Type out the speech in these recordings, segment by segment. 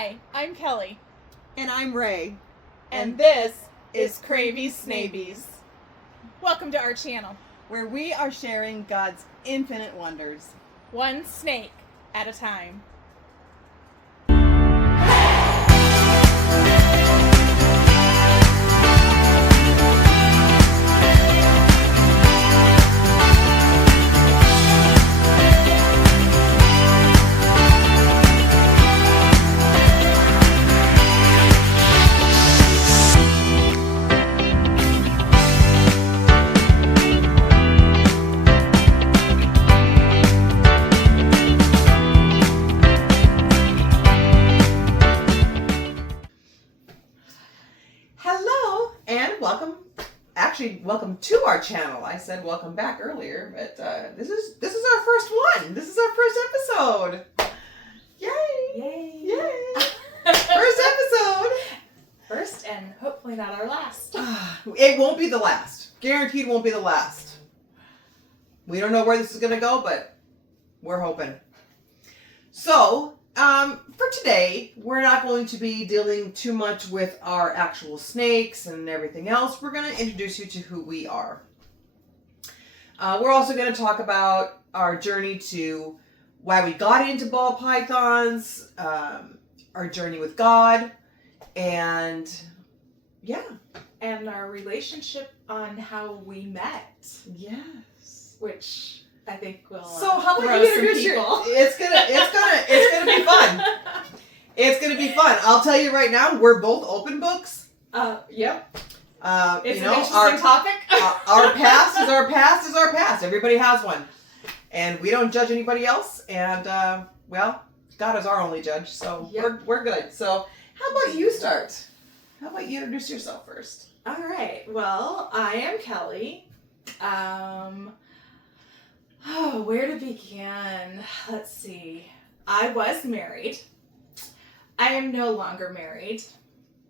Hi, I'm Kelly. And I'm Ray. And this is KRavies Snabies. Welcome to our channel. Where we are sharing God's infinite wonders. One snake at a time. Hello and welcome. Actually, welcome to our channel. I said welcome back earlier, but this is our first one. This is our first episode. Yay! Yay! Yay! First episode. First and hopefully not our last. It won't be the last. Guaranteed won't be the last. We don't know where this is going to go, but we're hoping. So, for today, we're not going to be dealing too much with our actual snakes and everything else. We're going to introduce you to who we are. We're also going to talk about our journey to why we got into ball pythons, our journey with God, and yeah. And our relationship on how we met. Yes. Which I think will So how about throw you some introduce people. It's gonna be fun. It's gonna be fun. I'll tell you right now, we're both open books. Yep. It's an an interesting topic. Our past is our past is our past. Everybody has one, and we don't judge anybody else. And well, God is our only judge, so Yep. we're good. So how about you start? How about you introduce yourself first? All right. Well, I am Kelly. Where to begin? Let's see. I was married. I am no longer married.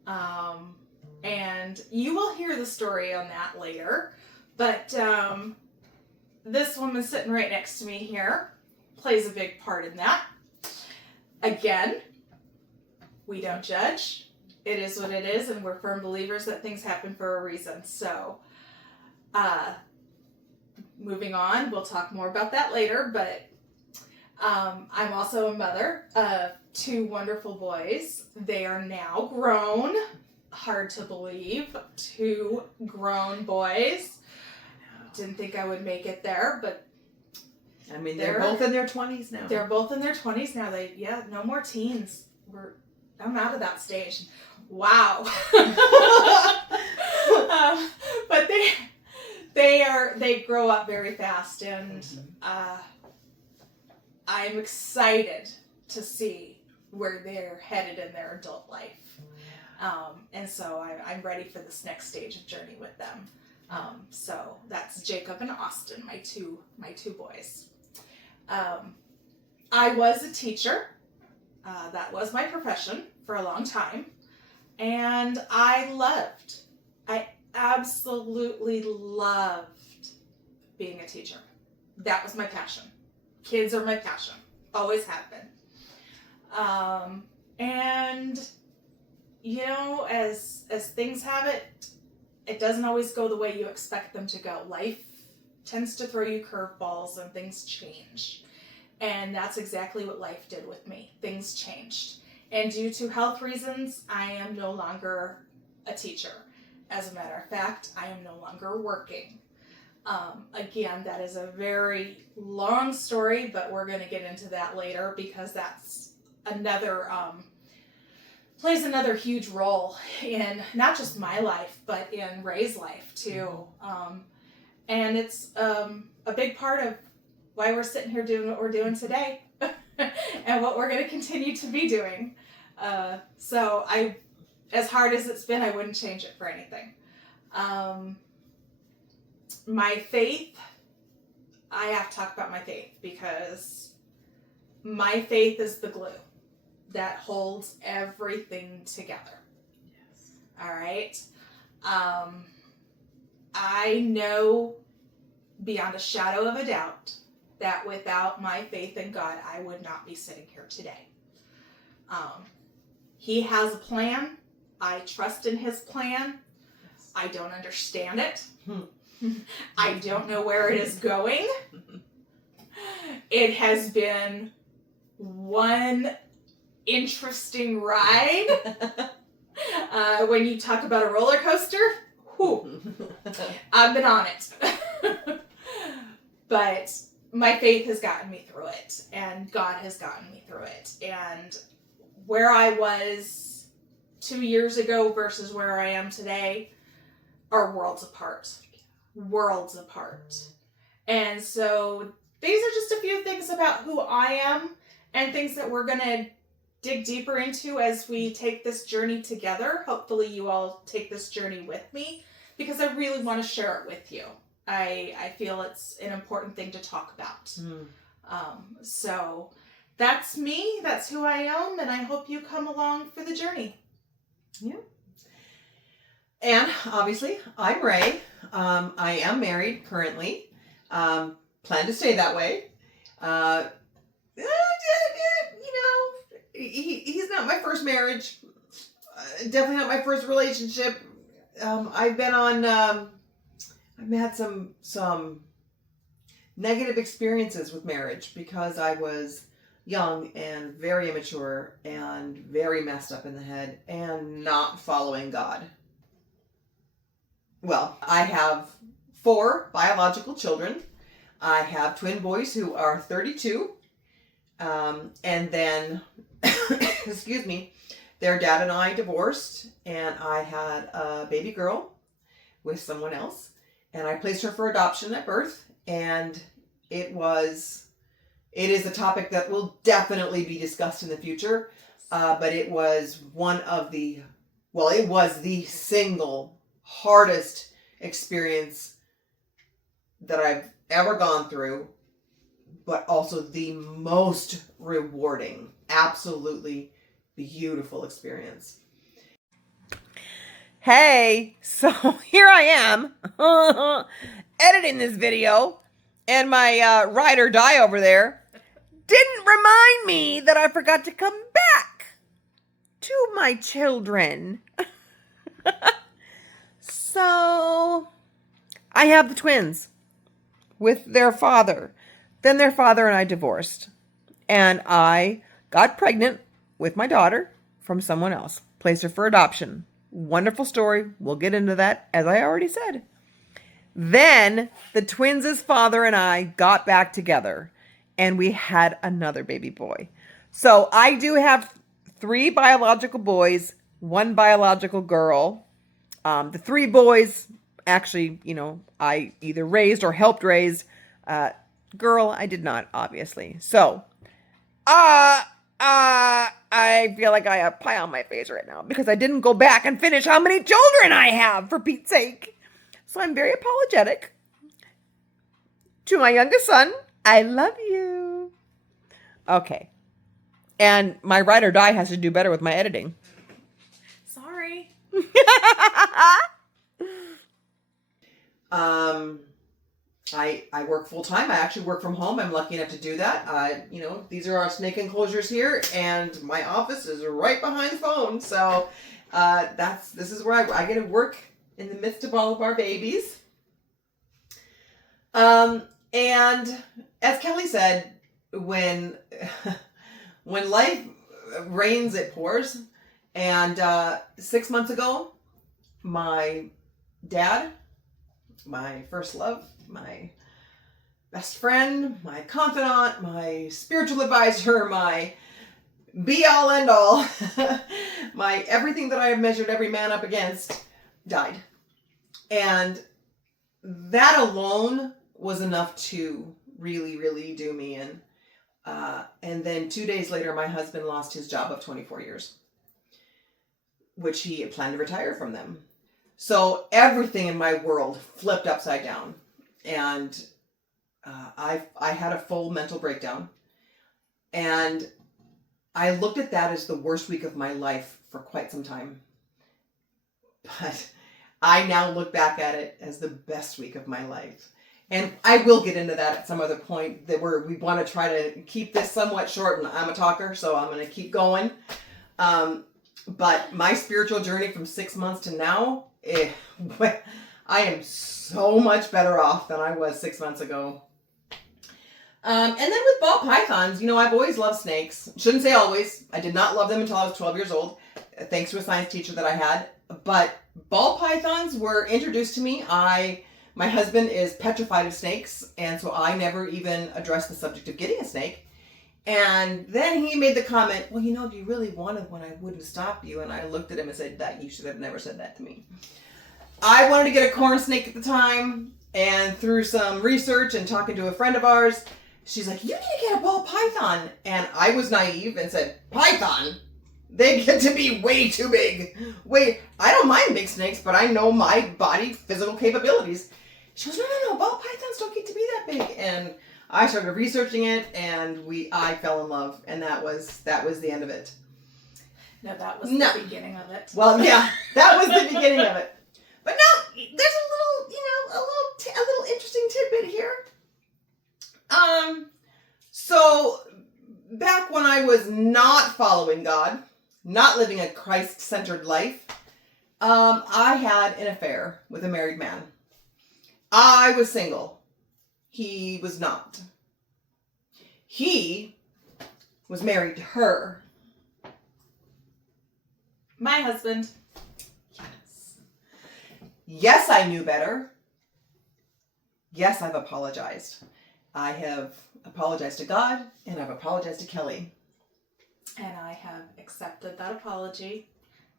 And you will hear the story on that later. But this woman sitting right next to me here plays a big part in that. Again, we don't judge. It is what it is, and we're firm believers that things happen for a reason. So, moving on, we'll talk more about that later, but I'm also a mother of two wonderful boys. They are now grown. Hard to believe. Two grown boys. Didn't think I would make it there, but I mean, they're both in their 20s now. They're both in their 20s now. No more teens. I'm out of that stage. Wow. But they grow up very fast, and I'm excited to see where they're headed in their adult life. And so I'm ready for this next stage of journey with them. So that's Jacob and Austin, my two boys. I was a teacher. That was my profession for a long time. And I absolutely loved being a teacher. That was my passion. Kids are my passion. Always have been. And, you know, as things have it, it doesn't always go the way you expect them to go. Life tends to throw you curveballs and things change. And that's exactly what life did with me. Things changed. And due to health reasons, I am no longer a teacher. As a matter of fact, I am no longer working. Again, that is a very long story, but we're going to get into that later because that's plays another huge role in not just my life, but in Ray's life too. And it's a big part of why we're sitting here doing what we're doing today and what we're going to continue to be doing. So as hard as it's been, I wouldn't change it for anything. My faith, I have to talk about my faith because my faith is the glue that holds everything together. Yes. All right. I know beyond a shadow of a doubt that without my faith in God, I would not be sitting here today. He has a plan. I trust in his plan. I don't understand it. I don't know where it is going. It has been one interesting ride. When you talk about a roller coaster, whew, I've been on it. But my faith has gotten me through it, and God has gotten me through it. And where I was 2 years ago versus where I am today are worlds apart. Worlds apart. And so these are just a few things about who I am and things that we're going to dig deeper into as we take this journey together. Hopefully you all take this journey with me, because I really want to share it with you. I feel it's an important thing to talk about. So that's me. That's who I am. And I hope you come along for the journey. Yeah. And obviously, I'm Ray. I am married currently. Plan to stay that way. He's not my first marriage. Definitely not my first relationship. I've been on. I've had some negative experiences with marriage because I was young and very immature and very messed up in the head and not following God. Well, I have 4 biological children. I have twin boys who are 32. And then, excuse me, their dad and I divorced, and I had a baby girl with someone else, and I placed her for adoption at birth, and it is a topic that will definitely be discussed in the future, but it was it was the single hardest experience that I've ever gone through, but also the most rewarding, absolutely beautiful experience. Hey, so here I am editing this video, and my ride or die over there didn't remind me that I forgot to come back to my children. So I have the twins with their father. Then their father and I divorced, and I got pregnant with my daughter from someone else. Placed her for adoption. Wonderful story. We'll get into that, as I already said. Then the twins' father and I got back together, and we had another baby boy. So I do have 3 biological boys, 1 biological girl. The 3 boys, actually, I either raised or helped raise. Girl, I did not, obviously. So, I feel like I have pie on my face right now because I didn't go back and finish how many children I have, for Pete's sake. So I'm very apologetic to my youngest son. I love you. Okay. And my ride or die has to do better with my editing. Sorry. I work full time. I actually work from home. I'm lucky enough to do that. These are our snake enclosures here, and my office is right behind the phone. So this is where I get to work in the midst of all of our babies. And as Kelly said, when life rains, it pours. And 6 months ago, my dad, my first love, my best friend, my confidant, my spiritual advisor, my be-all end-all, my everything that I have measured every man up against, died. And that alone was enough to really, really do me in. And then 2 days later, my husband lost his job of 24 years, which he had planned to retire from them. So everything in my world flipped upside down. And I had a full mental breakdown. And I looked at that as the worst week of my life for quite some time. But I now look back at it as the best week of my life. And I will get into that at some other point where we want to try to keep this somewhat short, and I'm a talker, so I'm going to keep going. But my spiritual journey from 6 months to now, I am so much better off than I was 6 months ago. And then with ball pythons, I've always loved snakes. Shouldn't say always. I did not love them until I was 12 years old, thanks to a science teacher that I had. But ball pythons were introduced to me. My husband is petrified of snakes, and so I never even addressed the subject of getting a snake. And then he made the comment, well, if you really wanted one, I wouldn't stop you. And I looked at him and said, that you should have never said that to me. I wanted to get a corn snake at the time, and through some research and talking to a friend of ours, she's like, you need to get a ball python. And I was naive and said, python? They get to be way too big. Wait, I don't mind big snakes, but I know my body physical capabilities. She goes, no, ball pythons don't get to be that big. And I started researching it, and I fell in love, and that was the end of it. No, that was the beginning of it. Well, yeah, that was the beginning of it. But now there's a little interesting tidbit here. So back when I was not following God, not living a Christ-centered life, I had an affair with a married man. I was single. He was not. He was married to her. My husband. Yes. Yes, I knew better. Yes, I've apologized. I have apologized to God, and I've apologized to Kelly. And I have accepted that apology,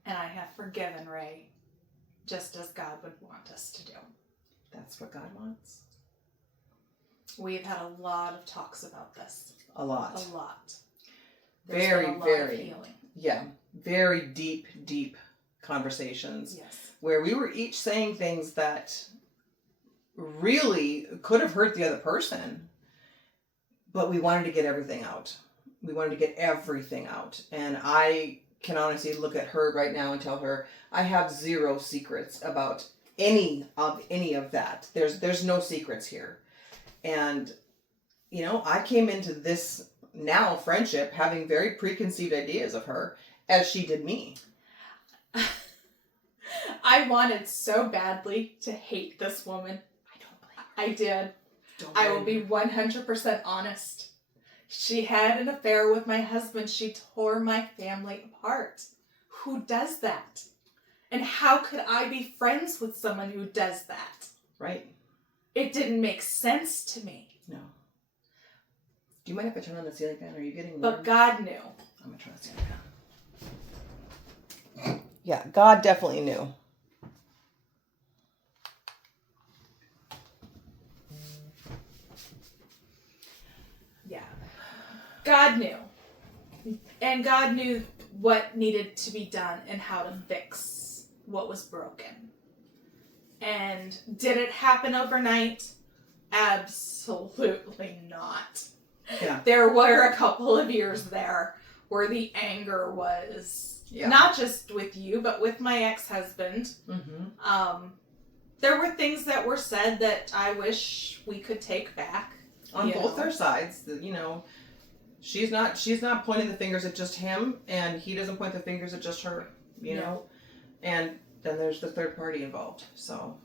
and I have forgiven Ray, just as God would want us to do. That's what God wants. We've had a lot of talks about this. A lot. There's Very, been a lot very. of healing. Yeah. Very deep conversations. Yes. Where we were each saying things that really could have hurt the other person, but we wanted to get everything out. And I can honestly look at her right now and tell her I have zero secrets about any of that. There's no secrets here. And I came into this now friendship having very preconceived ideas of her, as she did me. I wanted so badly to hate this woman. I did. I will be 100% honest. She had an affair with my husband. She tore my family apart. Who does that? And how could I be friends with someone who does that? Right. It didn't make sense to me. No. Do you mind if I turn on the ceiling fan? Are you getting warm? But God knew. I'm going to turn the ceiling fan. Yeah, God definitely knew. Yeah. God knew. And God knew what needed to be done and how to fix what was broken. And did it happen overnight? Absolutely not. Yeah. There were a couple of years there where the anger was not just with you, but with my ex-husband. Mm-hmm. There were things that were said that I wish we could take back. On both their sides, she's not pointing the fingers at just him, and he doesn't point the fingers at just her, you know? And then there's the third party involved, so.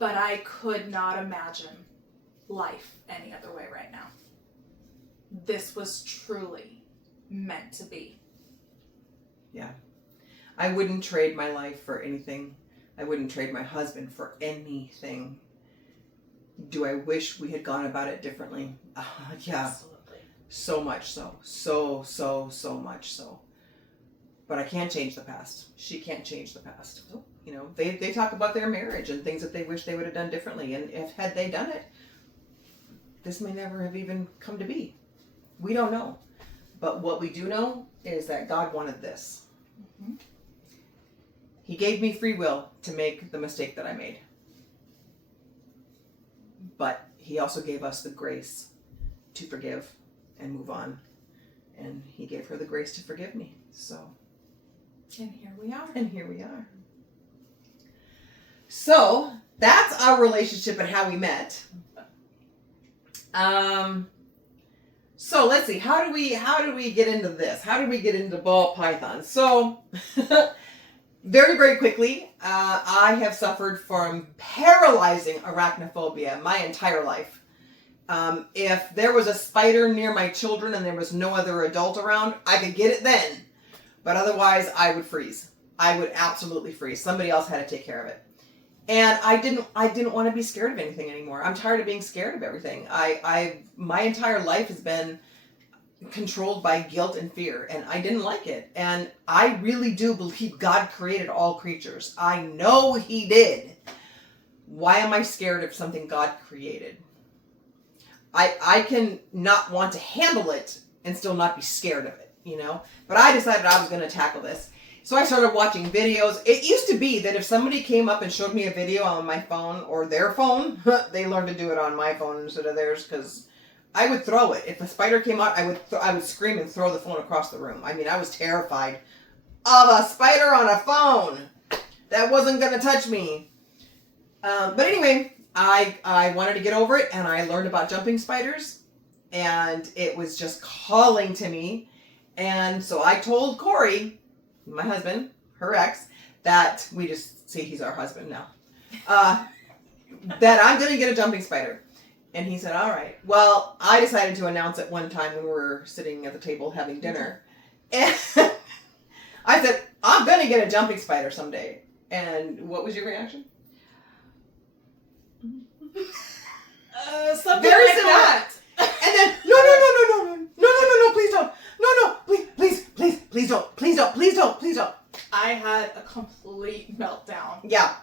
But I could not imagine life any other way right now. This was truly meant to be. Yeah. I wouldn't trade my life for anything. I wouldn't trade my husband for anything. Do I wish we had gone about it differently? Yeah. Absolutely. So much so. So much so. But I can't change the past. She can't change the past. Nope. They talk about their marriage and things that they wish they would have done differently. And had they done it, this may never have even come to be. We don't know. But what we do know is that God wanted this. Mm-hmm. He gave me free will to make the mistake that I made. But he also gave us the grace to forgive and move on. And he gave her the grace to forgive me. So. And here we are. And here we are. So, that's our relationship and how we met. So let's see. How do we get into this? How do we get into ball pythons? So very, very quickly, I have suffered from paralyzing arachnophobia my entire life. If there was a spider near my children and there was no other adult around, I could get it then. But otherwise, I would freeze. I would absolutely freeze. Somebody else had to take care of it. And I didn't want to be scared of anything anymore. I'm tired of being scared of everything. My entire life has been controlled by guilt and fear, and I didn't like it. And I really do believe God created all creatures. I know He did. Why am I scared of something God created? I can not want to handle it and still not be scared of it, you know? But I decided I was going to tackle this. So I started watching videos. It used to be that if somebody came up and showed me a video on my phone or their phone, they learned to do it on my phone instead of theirs, because I would throw it. If a spider came out, I would scream and throw the phone across the room. I mean, I was terrified of a spider on a phone. That wasn't going to touch me. But anyway, I wanted to get over it, and I learned about jumping spiders, and it was just calling to me. And so I told Corey, my husband, her ex, that we just see he's our husband now, that I'm going to get a jumping spider. And he said, all right. Well, I decided to announce it one time when we were sitting at the table having dinner. And I said, I'm going to get a jumping spider someday. And what was your reaction? Something Very like similar. that. And then, no, please don't. No, please don't. I had a complete meltdown. Yeah.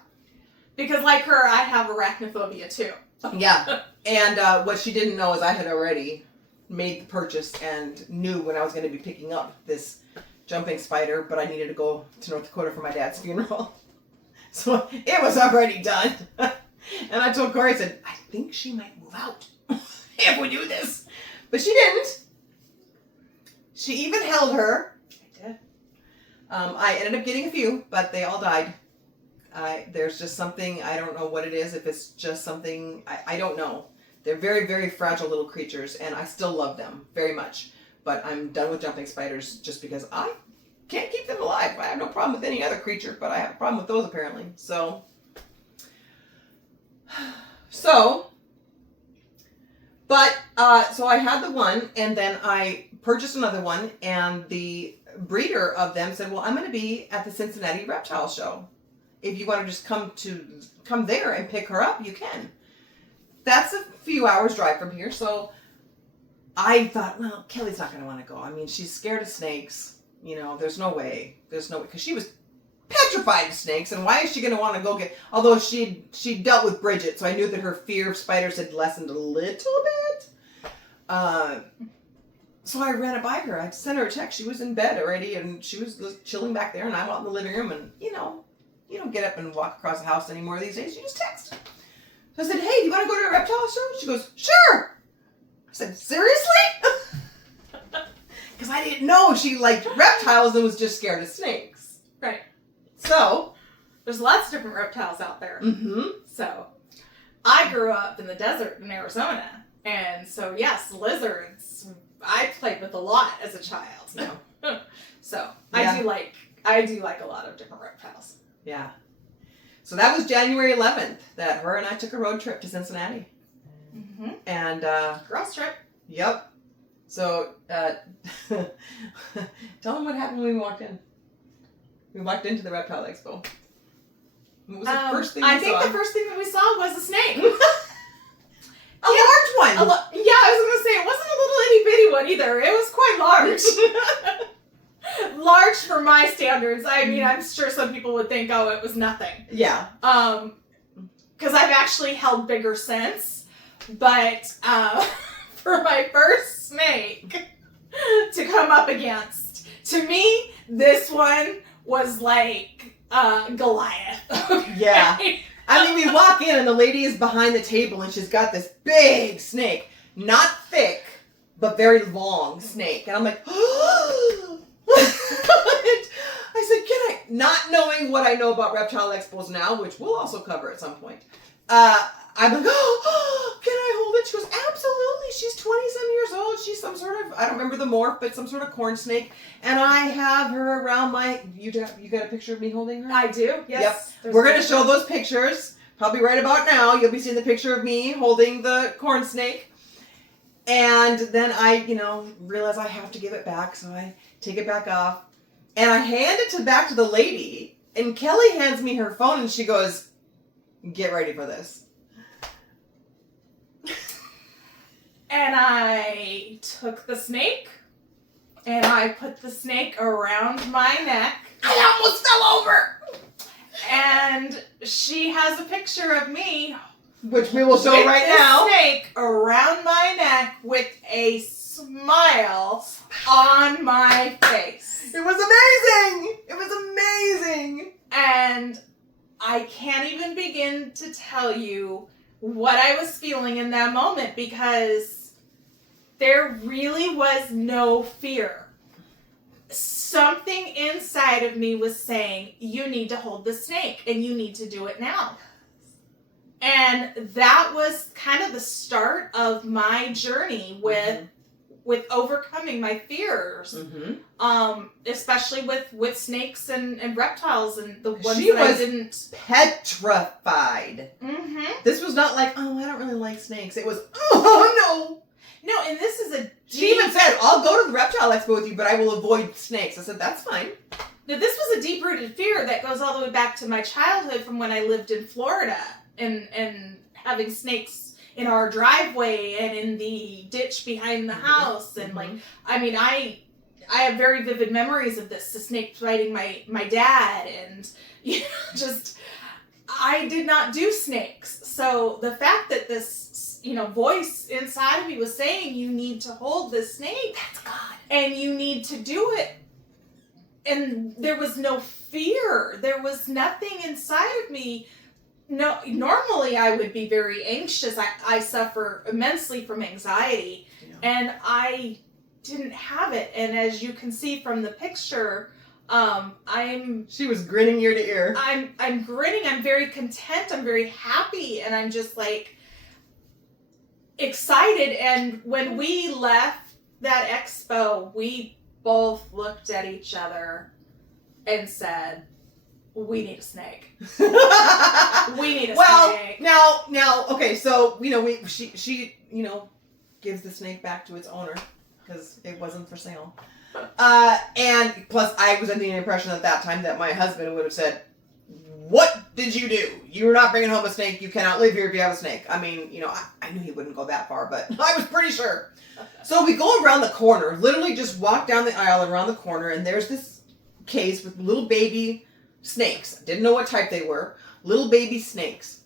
Because like her, I have arachnophobia too. Yeah. And what she didn't know is I had already made the purchase and knew when I was going to be picking up this jumping spider, but I needed to go to North Dakota for my dad's funeral. So it was already done. And I told Corey, I said, I think she might move out if we do this. But she didn't. She even held her. I did. I ended up getting a few, but they all died. There's just something, I don't know what it is. If it's just something, I don't know. They're very, very fragile little creatures, and I still love them very much. But I'm done with jumping spiders just because I can't keep them alive. I have no problem with any other creature, but I have a problem with those apparently. So I had the one, and then I purchased another one, and the breeder of them said, well, I'm going to be at the Cincinnati Reptile Show. If you want to just come there and pick her up, you can. That's a few hours drive from here, so I thought, well, Kelly's not going to want to go. I mean, she's scared of snakes. You know, there's no way, because she was petrified of snakes, and why is she going to want to go get, although she dealt with Bridget, so I knew that her fear of spiders had lessened a little bit. So I ran it by her. I sent her a text. She was in bed already, and she was chilling back there, and I'm out in the living room, and you know, you don't get up and walk across the house anymore these days. You just text. So I said, hey, do you want to go to a reptile show? She goes, sure. I said, seriously? Because I didn't know she liked reptiles and was just scared of snakes. Right. So, there's lots of different reptiles out there. mm-hmm. So, I grew up in the desert in Arizona. And so, yes, lizards, I played with a lot as a child. Yeah. So, Yeah. I do like a lot of different reptiles. Yeah. So that was January 11th that her and I took a road trip to Cincinnati. Mm-hmm. And, Girls trip. yep. So, tell them what happened when we walked in. We walked into the Reptile Expo. What was the first thing we saw? I think the first thing that we saw was a snake. A large one! Yeah, I was going to say, it wasn't a little itty bitty one either. It was quite large. Large for my standards. I mean, I'm sure some people would think, oh, it was nothing. Yeah. Because I've actually held bigger since. But for my first snake to come up against, to me, this one was like Goliath. Okay? Yeah. I mean, we walk in and the lady is behind the table and she's got this big snake. Not thick, but very long snake. And I'm like, I said, can I, not knowing what I know about reptile expos now, which we'll also cover at some point, I'm like, oh, can I hold it? She goes, absolutely. She's 20-some years old. she's some sort of, I don't remember the morph, but some sort of corn snake. And I have her around you got a picture of me holding her? I do, yes. Yep. We're going to show those pictures. Probably right about now, you'll be seeing the picture of me holding the corn snake. And then I, realize I have to give it back, so I take it back off. And I hand it back to the lady, and Kelly hands me her phone, and she goes, "Get ready for this." And I took the snake, and I put the snake around my neck. I almost fell over! And she has a picture of me, which we will show with right this now. Snake around my neck with a smile on my face. It was amazing! It was amazing! And I can't even begin to tell you what I was feeling in that moment, because there really was no fear. Something inside of me was saying, you need to hold the snake and you need to do it now. And that was kind of the start of my journey with overcoming my fears. Especially with snakes and reptiles and the ones she that was I didn't. Petrified. Mm-hmm. This was not like, oh, I don't really like snakes. It was, oh no. No, and this is a She even said, I'll go to the reptile expo with you, but I will avoid snakes. I said, that's fine. Now, this was a deep-rooted fear that goes all the way back to my childhood from when I lived in Florida and having snakes in our driveway and in the ditch behind the house. And I have very vivid memories of this, the snake biting my dad, and I did not do snakes. So the fact that this voice inside of me was saying, you need to hold this snake. That's God. And you need to do it. And there was no fear. There was nothing inside of me. No, normally I would be very anxious. I suffer immensely from anxiety. Yeah. And I didn't have it. And as you can see from the picture, she was grinning ear to ear. I'm grinning. I'm very content. I'm very happy. And I'm just like excited. And when we left that expo, we both looked at each other and said, we need a snake. We need a snake. Now, okay, so, she gives the snake back to its owner because it wasn't for sale. And plus I was under the impression at that time that my husband would have said, what did you do? You're not bringing home a snake. You cannot live here if you have a snake. I mean, I knew he wouldn't go that far, but I was pretty sure. So we go around the corner, literally just walk down the aisle around the corner, and there's this case with little baby snakes. Didn't know what type they were. Little baby snakes.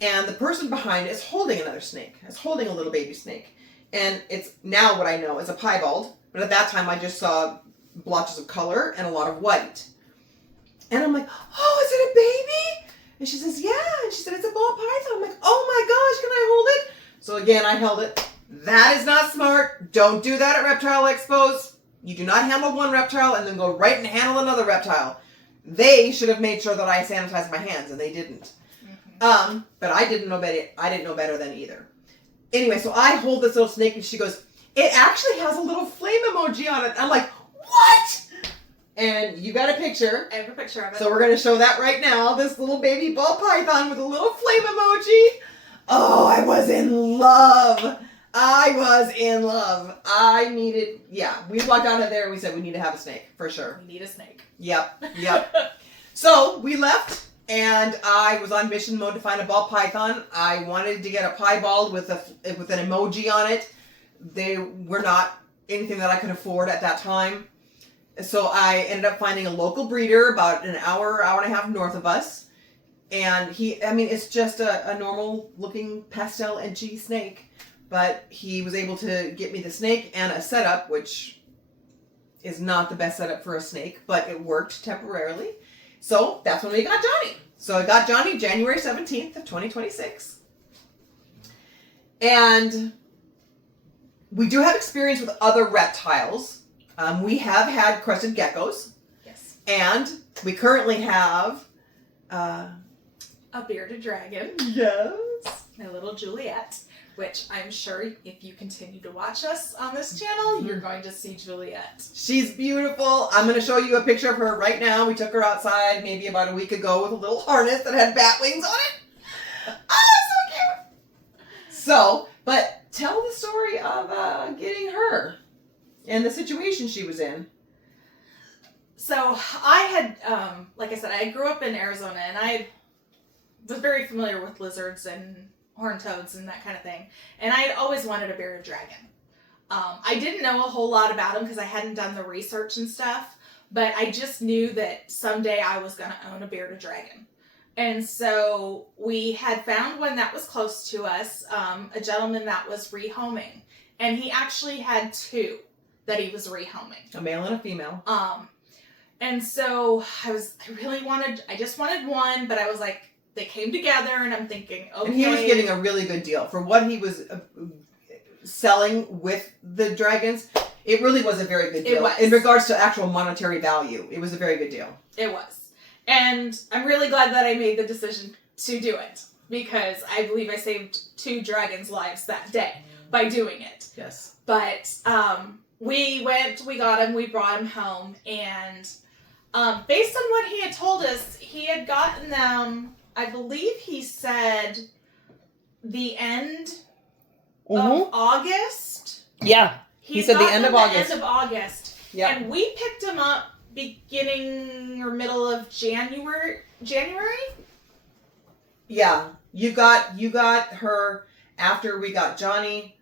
And the person behind it is holding another snake. Is holding a little baby snake. And it's now what I know is a piebald. But at that time I just saw blotches of color and a lot of white. And I'm like, oh, is it a baby? And she says, yeah. And she said, it's a ball python. I'm like, oh my gosh, can I hold it? So again, I held it. That is not smart. Don't do that at reptile expos. You do not handle one reptile and then go right and handle another reptile. They should have made sure that I sanitized my hands, and they didn't. Mm-hmm. But I didn't know better. I didn't know better then either. Anyway, so I hold this little snake, and she goes, it actually has a little flame emoji on it. I'm like, what? And you got a picture. I have a picture of it. So we're going to show that right now. This little baby ball python with a little flame emoji. Oh, I was in love. We walked out of there and we said we need to have a snake, for sure. We need a snake. Yep. So we left, and I was on mission mode to find a ball python. I wanted to get a piebald with an emoji on it. They were not anything that I could afford at that time. So I ended up finding a local breeder about an hour and a half north of us. And it's just a normal looking pastel edgy snake. But he was able to get me the snake and a setup, which is not the best setup for a snake, but it worked temporarily. So that's when we got Johnny. So I got Johnny January 17th of 2026. And we do have experience with other reptiles. We have had crested geckos. Yes. And we currently have a bearded dragon. Yes. My little Juliet. which I'm sure if you continue to watch us on this channel, you're going to see Juliet. She's beautiful. I'm going to show you a picture of her right now. We took her outside maybe about a week ago with a little harness that had bat wings on it. Oh, so cute. So, but tell the story of getting her and the situation she was in. So I had, like I said, I grew up in Arizona, and I was very familiar with lizards and horned toads and that kind of thing. And I had always wanted a bearded dragon. I didn't know a whole lot about them because I hadn't done the research and stuff, but I just knew that someday I was going to own a bearded dragon. And so we had found one that was close to us, a gentleman that was rehoming. And he actually had two that he was rehoming. A male and a female. And so I just wanted one, but I was like, they came together, and I'm thinking, okay. And he was getting a really good deal for what he was selling with the dragons. It really was a very good deal. It was. In regards to actual monetary value, it was a very good deal. It was. And I'm really glad that I made the decision to do it, because I believe I saved 2 dragons' lives that day by doing it. Yes. But we got him, we brought him home, and based on what he had told us, he had gotten them, I believe he said, the end of August. Yeah. He said the end of August. The end of August. Yeah. And we picked him up beginning or middle of January? Yeah. You got her after we got Johnny,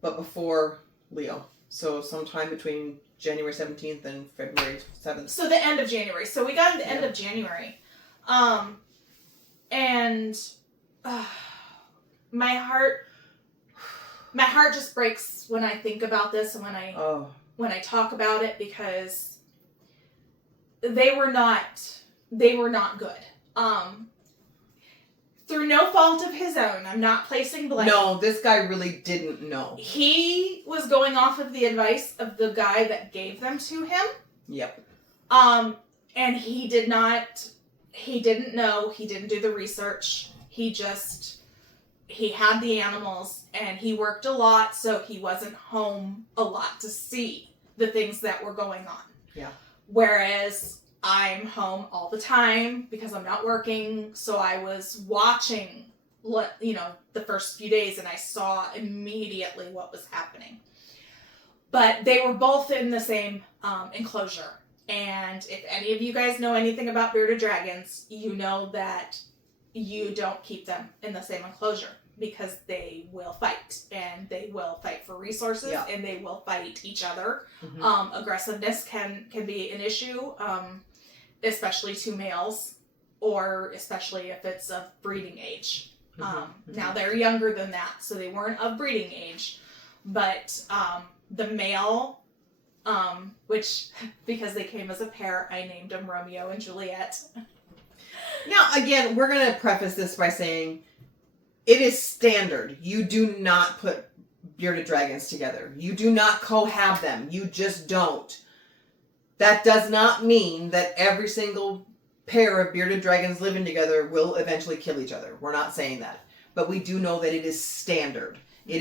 but before Leo. So sometime between January 17th and February 7th. So the end of January. So we got him the end of January. And my heart just breaks when I think about this and when I talk about it, because they were not good. Through no fault of his own. I'm not placing blame. No, this guy really didn't know. He was going off of the advice of the guy that gave them to him. Yep. And he didn't know, he didn't do the research. He had the animals, and he worked a lot, so he wasn't home a lot to see the things that were going on. Yeah. Whereas I'm home all the time because I'm not working, so I was watching, the first few days, and I saw immediately what was happening. But they were both in the same enclosure. And if any of you guys know anything about bearded dragons, you know that you don't keep them in the same enclosure, because they will fight, and they will fight for resources, and they will fight each other. Mm-hmm. Aggressiveness can be an issue, especially to males, or especially if it's of breeding age. Now they're younger than that, so they weren't of breeding age, but the male, which, because they came as a pair, I named them Romeo and Juliet. Now, again, we're going to preface this by saying it is standard. You do not put bearded dragons together. You do not cohab them. You just don't. That does not mean that every single pair of bearded dragons living together will eventually kill each other. We're not saying that. But we do know that it is standard. It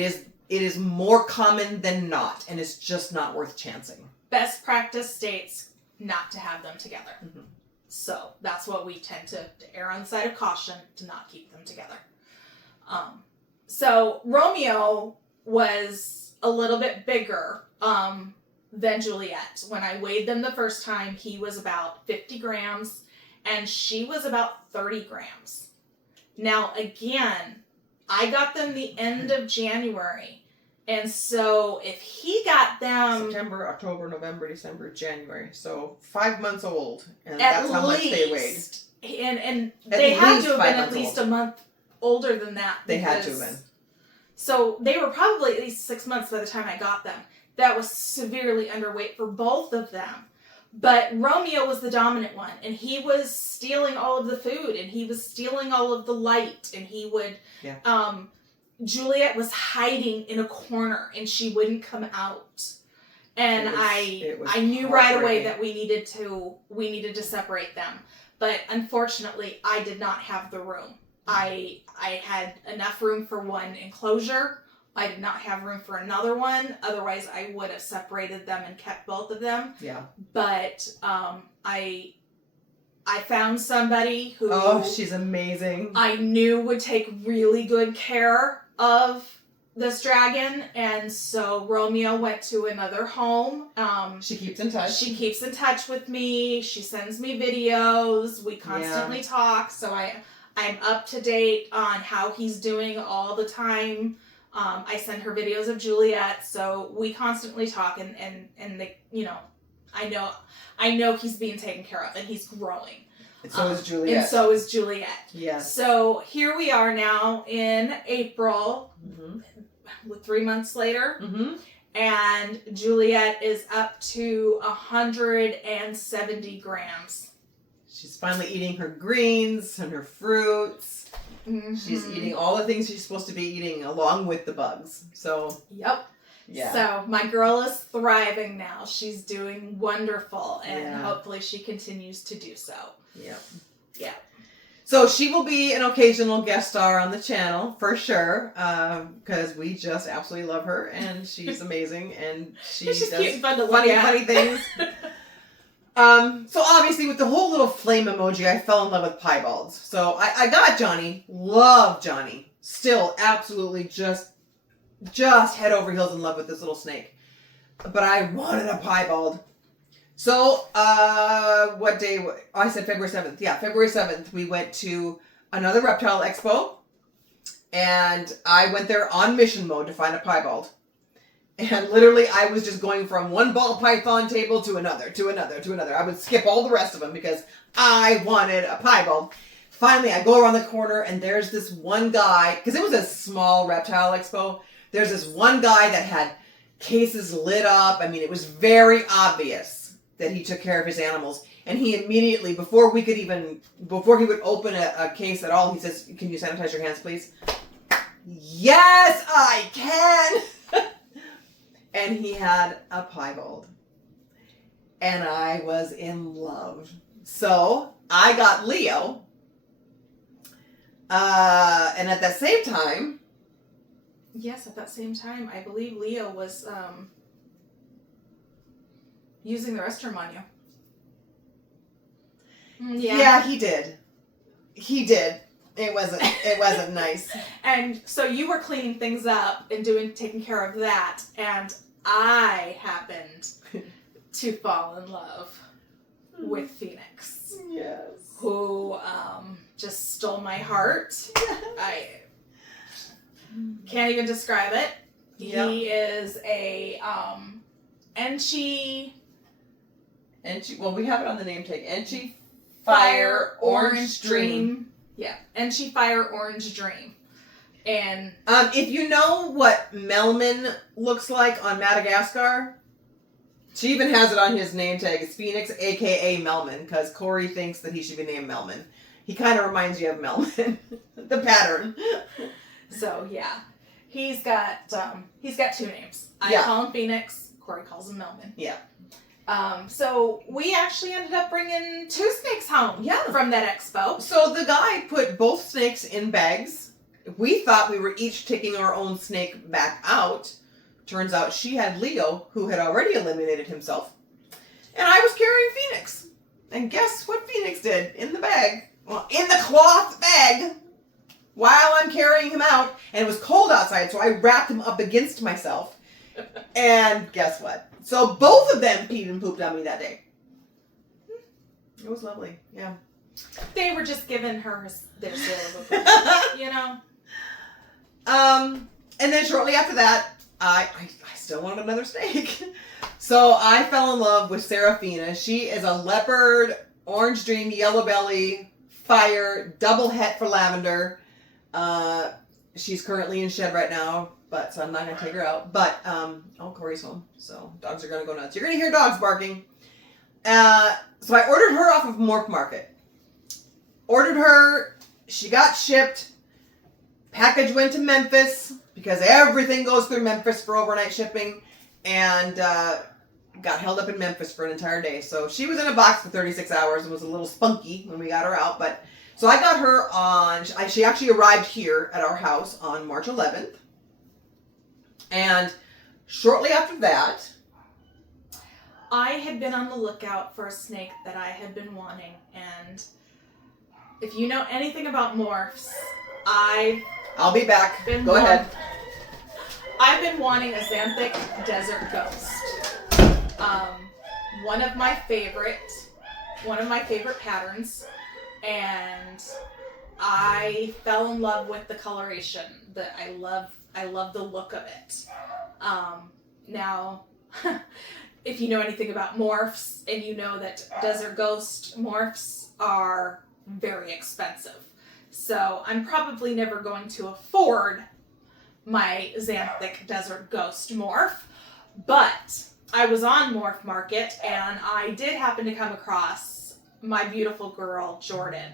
is more common than not, and it's just not worth chancing. Best practice states not to have them together. Mm-hmm. So that's what we tend to err on the side of caution, to not keep them together. So Romeo was a little bit bigger than Juliet. When I weighed them the first time, he was about 50 grams, and she was about 30 grams. Now, again, I got them the end of January. And so if he got them... September, October, November, December, January. So 5 months old. And that's how much they weighed. And they had to have been at least a month older than that. They had to have been. So they were probably at least 6 months by the time I got them. That was severely underweight for both of them. But Romeo was the dominant one, and he was stealing all of the food, and he was stealing all of the light, and he would... Yeah. Juliet was hiding in a corner, and she wouldn't come out. And I knew right away that we needed to separate them. But unfortunately, I did not have the room I had enough room for one enclosure. I did not have room for another one. Otherwise, I would have separated them and kept both of them. Yeah. But I found somebody who she's amazing. I knew would take really good care of this dragon, and so Romeo went to another home. She keeps in touch. She keeps in touch with me. She sends me videos. We constantly talk, so I'm up to date on how he's doing all the time. I send her videos of Juliet, so we constantly talk, and the, I know he's being taken care of, and he's growing. And so is Juliet. And so is Juliet. Yes. So here we are now in April, 3 months later, and Juliet is up to 170 grams. She's finally eating her greens and her fruits. She's eating all the things she's supposed to be eating along with the bugs. So, yep. Yeah. So my girl is thriving now. She's doing wonderful, and hopefully she continues to do so. Yep. Yeah. So she will be an occasional guest star on the channel for sure, because we just absolutely love her, and she's amazing, and she does cute and fun to funny things. So obviously with the whole little flame emoji, I fell in love with piebalds. So I got Johnny, love Johnny, still absolutely just head over heels in love with this little snake. But I wanted a piebald. So, what day? I said February 7th. Yeah, February 7th, we went to another reptile expo, and I went there on mission mode to find a piebald. And literally, I was just going from one ball python table to another, to another, to another. I would skip all the rest of them because I wanted a piebald. Finally, I go around the corner, and there's this one guy, because it was a small reptile expo. There's this one guy that had cases lit up. I mean, it was very obvious that he took care of his animals. And he immediately, before he would open a case at all, he says, "Can you sanitize your hands, please?" Yes, I can! And he had a piebald. And I was in love. So, I got Leo. And at that same time... Yes, at that same time, I believe Leo was... using the restroom on you. Yeah, he did. He did. It wasn't nice. And so you were cleaning things up and taking care of that, and I happened to fall in love with Phoenix. Yes. Who just stole my heart. I can't even describe it. Yep. He is a Enchi. Well, we have it on the name tag. Enchi Fire Orange Dream. Yeah, Enchi Fire Orange Dream. And if you know what Melman looks like on Madagascar, she even has it on his name tag. It's Phoenix, aka Melman, because Corey thinks that he should be named Melman. He kind of reminds you of Melman, the pattern. So yeah, he's got 2 names. I call him Phoenix. Corey calls him Melman. Yeah. So we actually ended up bringing 2 snakes home from that expo. So the guy put both snakes in bags. We thought we were each taking our own snake back out. Turns out she had Leo, who had already eliminated himself. And I was carrying Phoenix. And guess what Phoenix did in the bag? Well, in the cloth bag, while I'm carrying him out. And it was cold outside, so I wrapped him up against myself. And guess what? So both of them peed and pooped on me that day. It was lovely, yeah. They were just giving her their silver, you know? And then shortly after that, I still wanted another snake. So I fell in love with Seraphina. She is a leopard, orange dream, yellow belly, fire, double het for lavender. She's currently in shed right now. So I'm not going to take her out. But, Corey's home. So dogs are going to go nuts. You're going to hear dogs barking. So I ordered her off of Morph Market. Ordered her. She got shipped. Package went to Memphis. Because everything goes through Memphis for overnight shipping. And got held up in Memphis for an entire day. So she was in a box for 36 hours and was a little spunky when we got her out. But So I got her on, she actually arrived here at our house on March 11th. And shortly after that, I had been on the lookout for a snake that I had been wanting, and if you know anything about morphs, I'll be back. Been Go ahead. I've been wanting a xanthic desert ghost. One of my favorite patterns, and I fell in love with the coloration. I love the look of it. Now, if you know anything about morphs, and you know that desert ghost morphs are very expensive. So I'm probably never going to afford my xanthic desert ghost morph, but I was on Morph Market and I did happen to come across my beautiful girl, Jordan,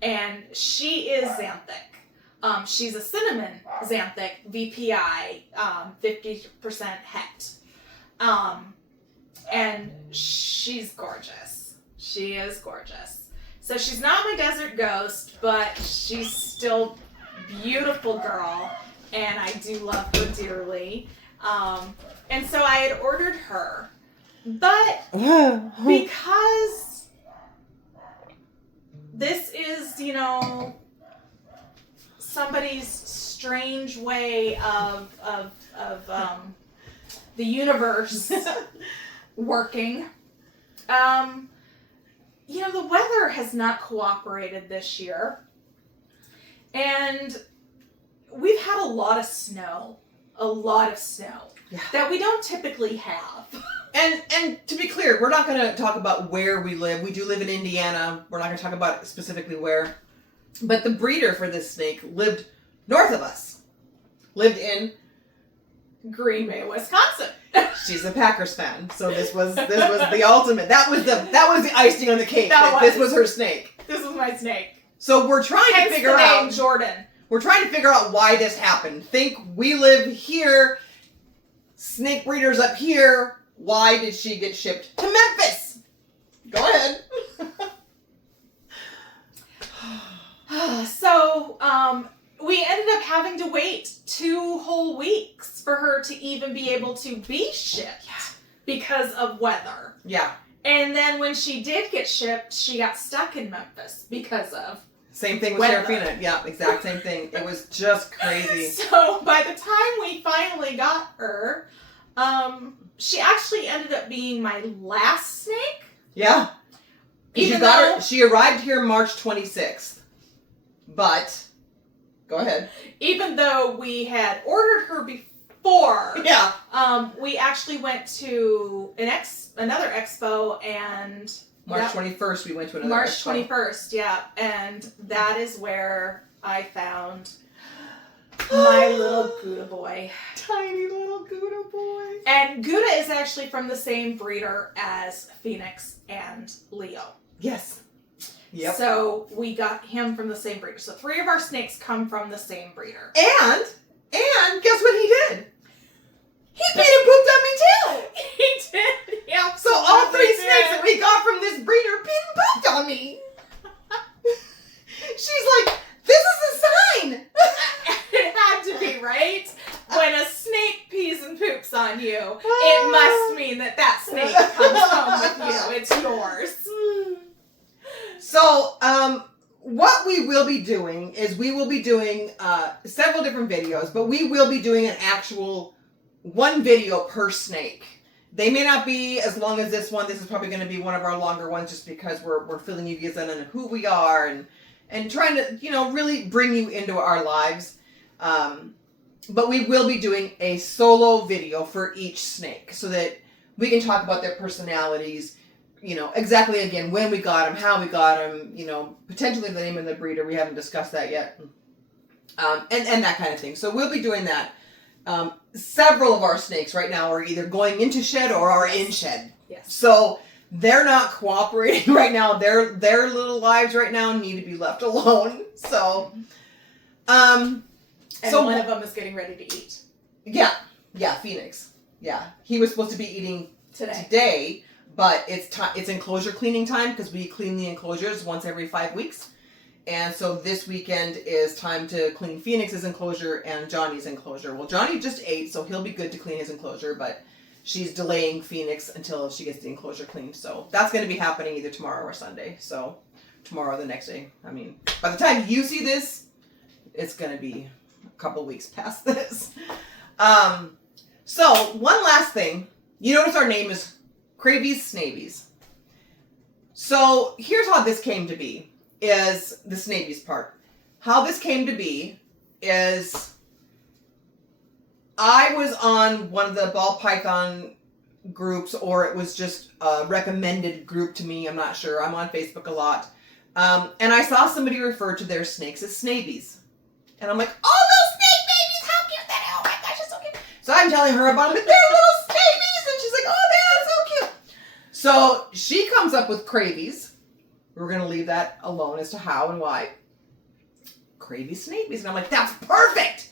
and she is xanthic. She's a cinnamon xanthic VPI, 50% het. And she's gorgeous. She is gorgeous. So she's not my desert ghost, but she's still beautiful girl, and I do love her dearly. And so I had ordered her, but because this is, somebody's strange way of the universe working, the weather has not cooperated this year, and we've had a lot of snow that we don't typically have. And to be clear, we're not going to talk about where we live. We do live in Indiana. We're not going to talk about specifically where. But the breeder for this snake lived north of us. Lived in Green Bay, Wisconsin. She's a Packers fan, so this was the ultimate. That was the icing on the cake. This was her snake. This was my snake. So we're trying to figure out Jordan. We're trying to figure out why this happened. Think we live here, snake breeders up here. Why did she get shipped to Memphis? Go ahead. So, we ended up having to wait 2 whole weeks for her to even be able to be shipped because of weather. Yeah. And then when she did get shipped, she got stuck in Memphis because of same thing with Serafina. Yeah, exact same thing. It was just crazy. So by the time we finally got her, she actually ended up being my last snake. Yeah. She arrived here March 26th. But, go ahead. Even though we had ordered her before, we actually went to another expo, and March 21st we went to another March expo. 21st, yeah, and that is where I found my little Gouda boy. Tiny little Gouda boy. And Gouda is actually from the same breeder as Phoenix and Leo. Yes. Yep. So we got him from the same breeder. So 3 of our snakes come from the same breeder. And guess what he did? He peed and pooped on me too. He did. Yeah. So all 3 snakes that we got from this breeder peed and pooped on me. She's like, this is a sign. It had to be, right? When a snake pees and poops on you, it must mean that snake comes home with you. It's yours. So, what we will be doing is we will be doing several different videos, but we will be doing an actual 1 video per snake. They may not be as long as this one. This is probably going to be one of our longer ones just because we're filling you guys in on who we are and trying to, really bring you into our lives. But we will be doing a solo video for each snake so that we can talk about their personalities, exactly, again, when we got them, how we got them, potentially the name of the breeder. We haven't discussed that yet. And that kind of thing. So we'll be doing that. Several of our snakes right now are either going into shed or are in shed. Yes. So they're not cooperating right now. Their little lives right now need to be left alone. So, and one of them is getting ready to eat. Yeah, Phoenix. Yeah, he was supposed to be eating today. But it's enclosure cleaning time because we clean the enclosures once every 5 weeks. And so this weekend is time to clean Phoenix's enclosure and Johnny's enclosure. Well, Johnny just ate, so he'll be good to clean his enclosure, but she's delaying Phoenix until she gets the enclosure cleaned. So that's going to be happening either tomorrow or Sunday. So tomorrow or the next day. I mean, by the time you see this, it's going to be a couple weeks past this. So one last thing. You notice our name is KRavies Snabies. So here's how this came to be, is the Snabies part. How this came to be is I was on one of the ball python groups, or it was just a recommended group to me. I'm not sure. I'm on Facebook a lot. And I saw somebody refer to their snakes as Snabies. And I'm like, oh, those snake babies, how cute that is. Oh my gosh, it's so cute. So I'm telling her about them, they're little Snabies. And she's like, oh, they are so cute. So she comes up with KRavies. We're going to leave that alone as to how and why. KRavies Snabies. And I'm like, that's perfect.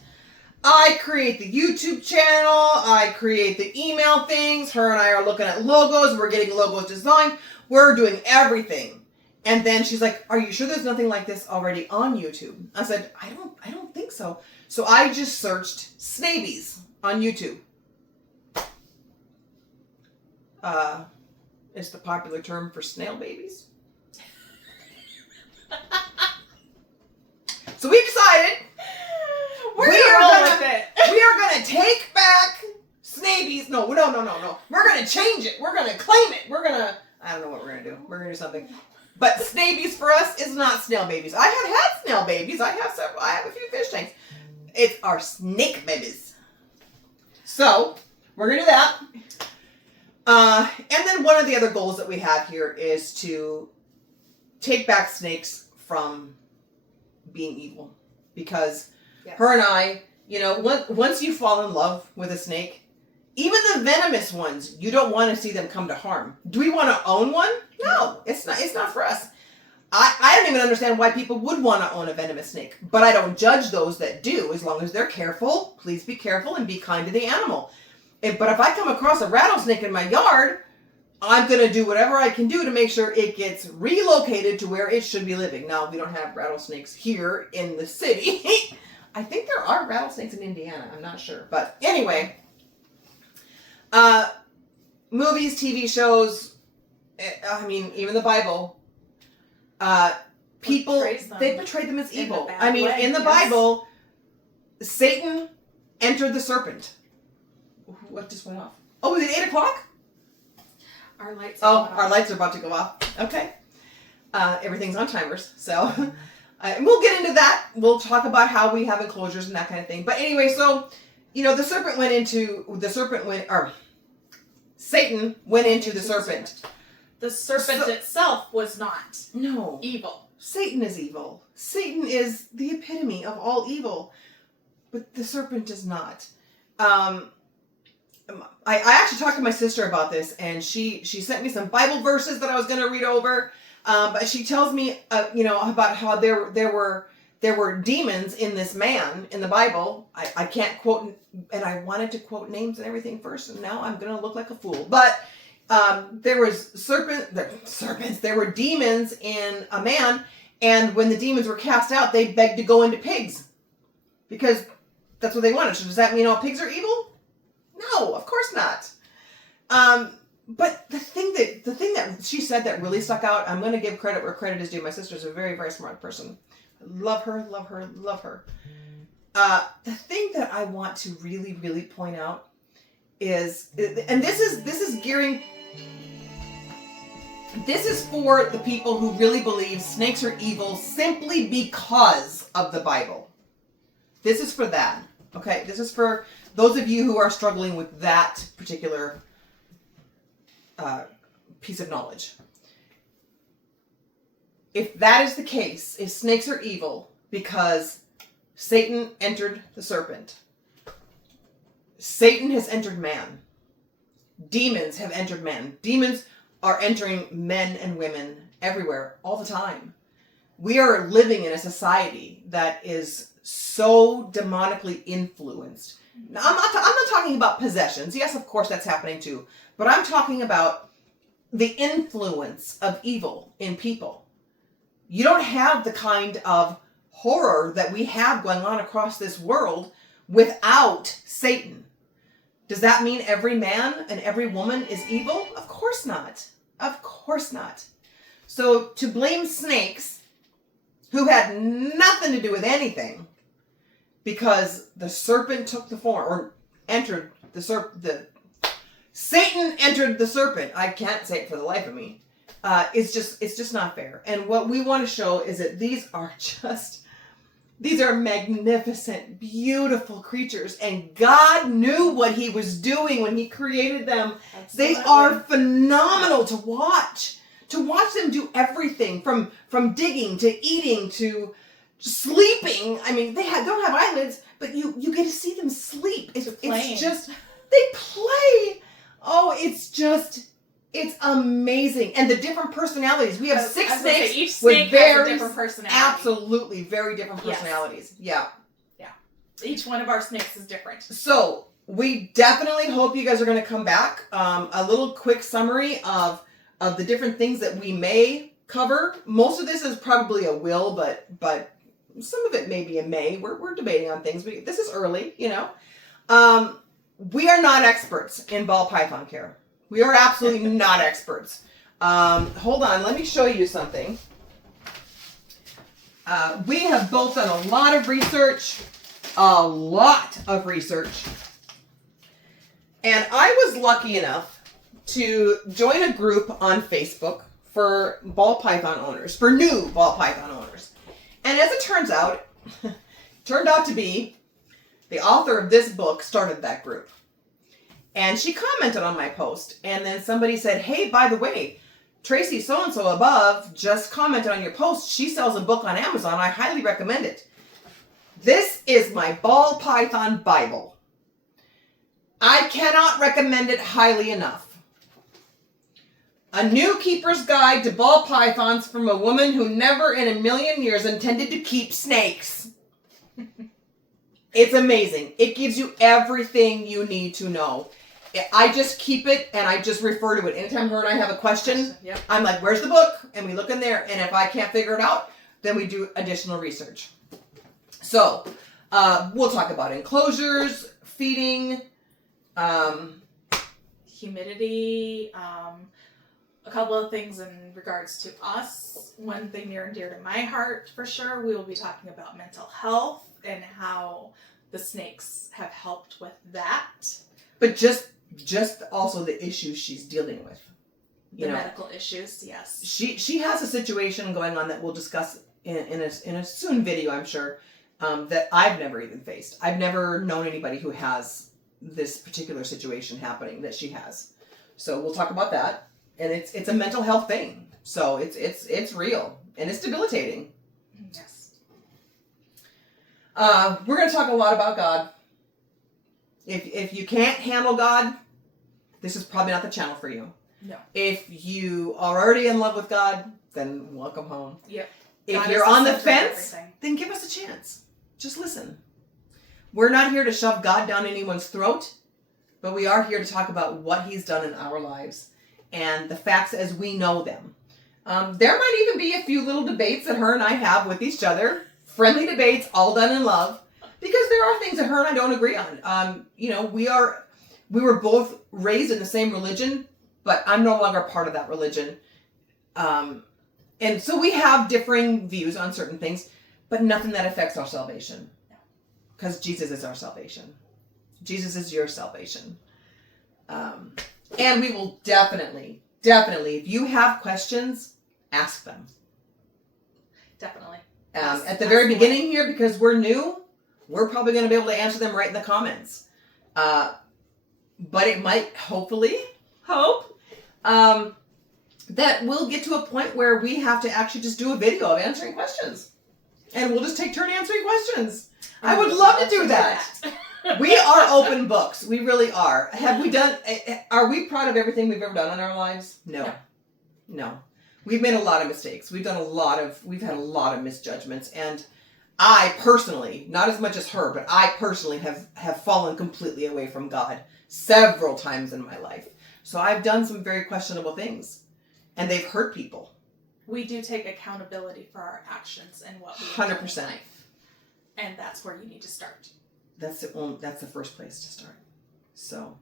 I create the YouTube channel. I create the email things. Her and I are looking at logos. We're getting logos designed. We're doing everything. And then she's like, are you sure there's nothing like this already on YouTube? I said, I don't think so. So I just searched Snabies on YouTube. It's the popular term for snail babies. So we decided we are gonna take back Snabies. No. We're gonna change it. We're gonna claim it. I don't know what we're gonna do. We're gonna do something. But Snabies for us is not snail babies. I have had snail babies. I have several. I have a few fish tanks. It's our snake babies. So we're gonna do that. And then one of the other goals that we have here is to take back snakes from being evil, because her and I, once you fall in love with a snake, even the venomous ones, you don't want to see them come to harm. Do we want to own one? No, it's not for us. I don't even understand why people would want to own a venomous snake, but I don't judge those that do, as long as they're careful. Please be careful and be kind to the animal. But if I come across a rattlesnake in my yard, I'm going to do whatever I can do to make sure it gets relocated to where it should be living. Now, we don't have rattlesnakes here in the city. I think there are rattlesnakes in Indiana. I'm not sure. But anyway, movies, TV shows, I mean, even the Bible, people, they portrayed them as evil. I mean, in the Bible, Satan entered the serpent. What just went off? Oh, was it 8 o'clock? Our lights are about to go off. Okay. Everything's on timers. So and we'll get into that. We'll talk about how we have enclosures and that kind of thing. But anyway, so, Satan went into the serpent. The serpent itself was not evil. Satan is evil. Satan is the epitome of all evil. But the serpent is not. I actually talked to my sister about this, and she sent me some Bible verses that I was going to read over. But she tells me, about how there were demons in this man in the Bible. I can't quote, and I wanted to quote names and everything first, and now I'm going to look like a fool. But there was serpents. There were demons in a man, and when the demons were cast out, they begged to go into pigs because that's what they wanted. So does that mean all pigs are evil? No, of course not. But the thing that she said that really stuck out, I'm going to give credit where credit is due. My sister's a very, very smart person. Love her. The thing that I want to really, really point out is, and this is for the people who really believe snakes are evil simply because of the Bible. This is for that. Okay, this is for those of you who are struggling with that particular piece of knowledge. If that is the case, if snakes are evil because Satan entered the serpent, Satan has entered man. Demons have entered man. Demons are entering men and women everywhere, all the time. We are living in a society that is so demonically influenced. Now, I'm not talking about possessions. Yes, of course, that's happening too. But I'm talking about the influence of evil in people. you don't have the kind of horror that we have going on across this world without Satan. Does that mean every man and every woman is evil? Of course not. Of course not. So to blame snakes, who had nothing to do with anything, because the serpent took the form, or entered the Satan entered the serpent. I can't say it for the life of me. It's just not fair. And what we want to show is that these are magnificent, beautiful creatures, and God knew what he was doing when he created them. Absolutely. They are phenomenal to watch. To watch them do everything from digging to eating to sleeping. I mean, don't have eyelids, but you get to see them sleep. It's just, they play. Oh, it's amazing. And the different personalities. We have 6 snakes each snake with has a different personality. Absolutely, very different personalities. Yes. Yeah. Each one of our snakes is different. So we definitely hope you guys are going to come back. A little quick summary of the different things that we may cover. Most of this is probably a will, but some of it may be a may. We're debating on things. This is early, you know. We are not experts in ball python care. We are absolutely not experts. Hold on, let me show you something. We have both done a lot of research. And I was lucky enough to join a group on Facebook for ball python owners, for new ball python owners. And as it turns out, turned out to be the author of this book started that group. And she commented on my post. And then somebody said, hey, by the way, Tracy so-and-so above just commented on your post. She sells a book on Amazon. I highly recommend it. This is my ball python Bible. I cannot recommend it highly enough. A new keeper's guide to ball pythons from a woman who never in a million years intended to keep snakes. It's amazing. It gives you everything you need to know. I just keep it and I just refer to it. Anytime her and I have a question, yep. I'm like, where's the book? And we look in there. And if I can't figure it out, then we do additional research. So we'll talk about enclosures, feeding, humidity, a couple of things in regards to us. One thing near and dear to my heart, for sure, we will be talking about mental health and how the snakes have helped with that. But just also the issues she's dealing with. The medical issues, yes. She has a situation going on that we'll discuss in a soon video, I'm sure, that I've never even faced. I've never known anybody who has this particular situation happening that she has. So we'll talk about that. And it's a mental health thing. So it's real and it's debilitating. Yes. We're going to talk a lot about God. If you can't handle God, this is probably not the channel for you. No. If you are already in love with God, then welcome home. Yep. If God you're on the fence, then give us a chance. Just listen. We're not here to shove God down anyone's throat, but we are here to talk about what he's done in our lives and the facts as we know them. There might even be a few little debates that her and I have with each other. Friendly debates, all done in love. Because there are things that her and I don't agree on. We were both raised in the same religion, but I'm no longer part of that religion. And so we have differing views on certain things, but nothing that affects our salvation. Because Jesus is our salvation. Jesus is your salvation. And we will definitely, if you have questions, ask them. Definitely. At the very beginning here, because we're new, we're probably going to be able to answer them right in the comments. But it might, hopefully, that we'll get to a point where we have to actually just do a video of answering questions. And we'll just take turn answering questions. I would love to do that. We are open books. We really are. Are we proud of everything we've ever done in our lives? No. We've made a lot of mistakes. We've had a lot of misjudgments. And I personally, not as much as her, but I personally have fallen completely away from God several times in my life. So I've done some very questionable things. And they've hurt people. we do take accountability for our actions and what we 100%. do in life. And that's where you need to start. That's the first place to start. So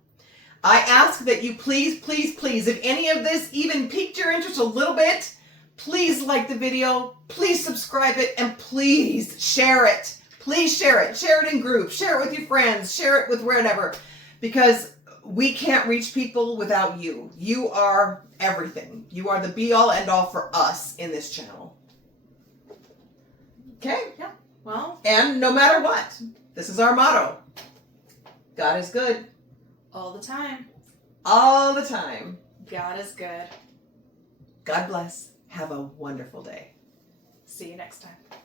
I ask that you please, if any of this even piqued your interest a little bit, please like the video, please subscribe it, and please share it. Please share it. Share it in groups. Share it with your friends. Share it with whatever. Because we can't reach people without you. You are everything. You are the be-all, end-all for us in this channel. Okay? Yeah. Well. And no matter what, this is our motto. God is good. All the time. All the time. God is good. God bless. Have a wonderful day. See you next time.